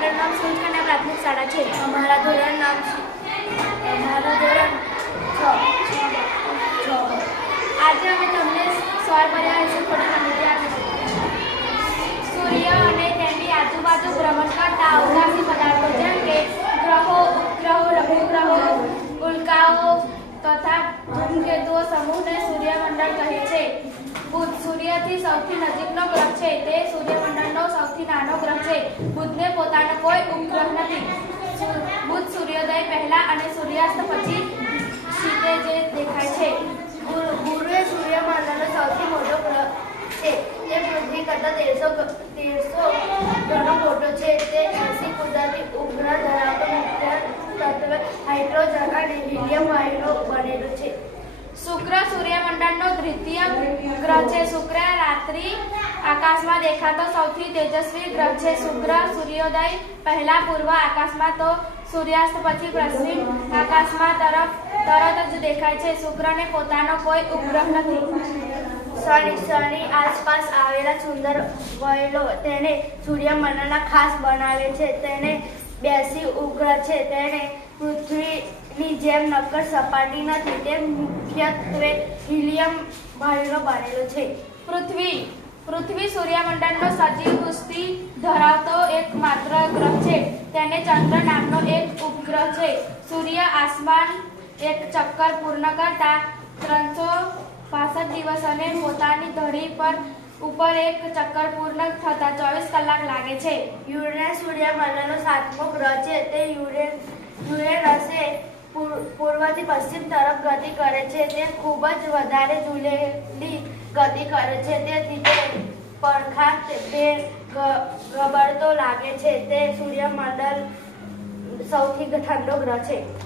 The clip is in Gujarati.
મારું નામ સ્કૂલ કન્યા પ્રાથમિક શાળા છે. અમારા ધોરણ નામ અમારા ધોરણ 6. આજે અમે તમને સૌર પર્યાવરણ વિશે થોડી માહિતી આપીશું. સૂર્ય અને તેની આજુબાજુ ભ્રમણ કરતા અવકાશી પદાર્થો જેમ કે ગ્રહો, ઉપગ્રહો, લઘુગ્રહો, ઉલ્કાઓ તથા ધૂમકેતુઓ સમૂહને સૂર્યમંડળ કહે છે. બુધ સૂર્યથી સૌથી નજીકનો ગ્રહ છે. તે સૂર્યમંડળનો સૌથી નાનો ગ્રહ છે. બુધને પોતાનો કોઈ ઉપગ્રહ નથી. બુધ સૂર્યોદય પહેલા અને સૂર્યાસ્ત પછી ક્ષિતિજે દેખાય છે. ગુરુ એ સૂર્યમંડળનો સૌથી મોટો ગ્રહ છે. તે પૃથ્વી કરતાં 1300 ગણો મોટો છે. તે 80 કુદરતી ઉપગ્રહ ધરાવતો મુખ્ય તત્વ હાઇડ્રોજન અને હિલિયમ વાયુનો બનેલો છે. શુક્ર સૂર્યમંડળનો દ્વિતીય ગ્રહ છે. શુક્ર રાત્રિ આકાશમાં દેખાતો સૌથી તેજસ્વી ગ્રહ છે. શુક્ર સૂર્યોદય પહેલા પૂર્વ આકાશમાં તો સૂર્યાસ્ત પછી પશ્ચિમ આકાશમાં તરત જ દેખાય છે. શુક્રને પોતાનો કોઈ ઉપગ્રહ નથી. શનિ આસપાસ આવેલા સુંદર વલયો તેને સૂર્યમંડળના ખાસ બનાવે છે. તેને 82 ઉપગ્રહ છે. તેને પૃથ્વીની જેમ નક્કર સપાટી નથી. તે મુખ્યત્વે હિલિયમ વાયુનો બનેલો છે. પૃથ્વી સૂર્યમંડળનો સજીવ વસ્તી ધરાવતો એકમાત્ર ગ્રહ છે. તેને ચંદ્ર નામનો એક ઉપગ્રહ છે. સૂર્ય આસમાન એક ચક્કર પૂર્ણ કરતા 365 દિવસ અને પોતાની ધરી ઉપર એક ચક્કર પૂર્ણ થતા 24 કલાક લાગે છે. યુરેનસ સૂર્યમંડળનો 7મો ગ્રહ છે. તે યુરેનસે પૂર્વથી પશ્ચિમ તરફ ગતિ કરે છે. તે ખૂબ જ વધારે ઝૂલેલી ગતિ કરે છે. તેથી તે પડખા ગબડતો લાગે છે. તે સૂર્યમંડળ સૌથી ઠંડો ગ્રહ છે.